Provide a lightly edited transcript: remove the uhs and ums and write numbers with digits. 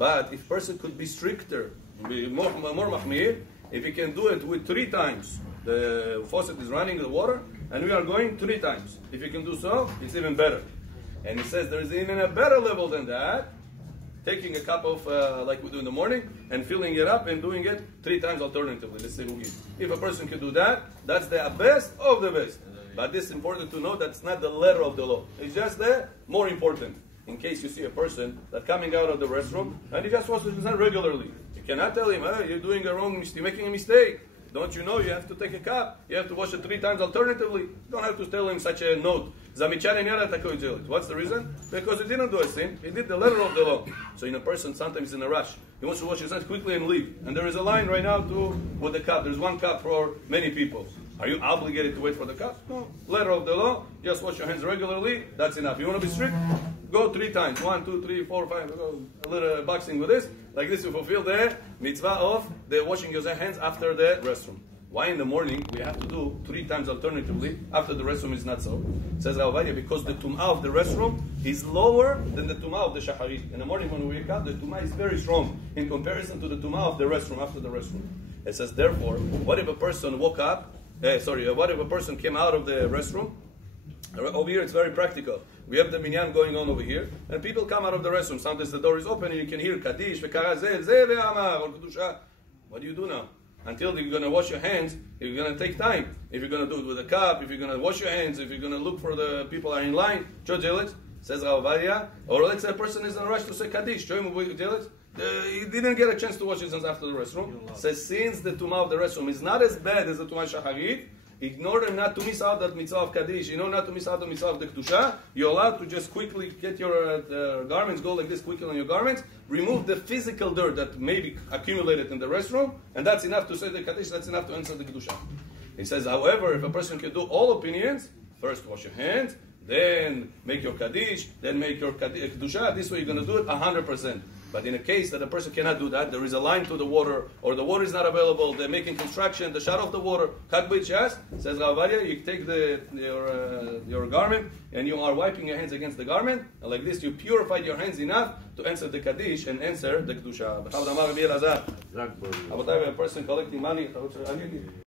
But if person could be stricter, be more mahmir, if he can do it with 3 times, the faucet is running the water, and we are going 3 times. If you can do so, it's even better. And he says there is even a better level than that, taking a cup of, like we do in the morning, and filling it up and doing it 3 times alternatively. Let's say if a person can do that, that's the best of the best. But this is important to know that's not the letter of the law. It's just the more important. In case you see a person that coming out of the restroom and he just washes his hands regularly. You cannot tell him, hey, you're doing a wrong mistake, making a mistake. Don't you know you have to take a cup? You have to wash it 3 times alternatively. You don't have to tell him such a note. What's the reason? Because he didn't do a sin. He did the letter of the law. So in a person sometimes in a rush, he wants to wash his hands quickly and leave. And there is a line right now with the cup. There's 1 cup for many people. Are you obligated to wait for the cup? No. Letter of the law, just wash your hands regularly. That's enough. You want to be strict? Go 3 times. 1, 2, 3, 4, 5. A little boxing with this. Like this, you fulfill the mitzvah of the washing your hands after the restroom. Why in the morning we have to do 3 times alternatively after the restroom is not so? Says Rav Ovadia, because the tum'ah of the restroom is lower than the tum'ah of the shacharit. In the morning when we wake up, the tum'ah is very strong in comparison to the tum'ah of the restroom after the restroom. It says, therefore, what if a person woke up? What if a person came out of the restroom? Over here, it's very practical. We have the minyan going on over here, and people come out of the restroom. Sometimes the door is open, and you can hear Kaddish, or Kedusha. What do you do now? Until you're going to wash your hands, you're going to take time. If you're going to do it with a cup, if you're going to wash your hands, if you're going to look for the people are in line, says Rav Ovadia, or let's say a person is in a rush to say Kaddish, he didn't get a chance to wash his hands after the restroom. Says since the tumah of the restroom is not as bad as the tumah shacharit, in order not to miss out that mitzvah of Kaddish, in order not to miss out the mitzvah of the Kedusha, you're allowed to just quickly get your garments, go like this quickly on your garments, remove the physical dirt that may be accumulated in the restroom, and that's enough to say the Kaddish, that's enough to answer the Kedusha. He says, however, if a person can do all opinions, first wash your hands, then make your Kaddish, then make your Kedusha, this way you're going to do it 100%. But in a case that a person cannot do that, there is a line to the water, or the water is not available, they're making construction, they shut off the water, says Rav Ovadia, you take your garment, and you are wiping your hands against the garment, and like this you purified your hands enough to answer the Kaddish and answer the Kedusha. A person collecting money,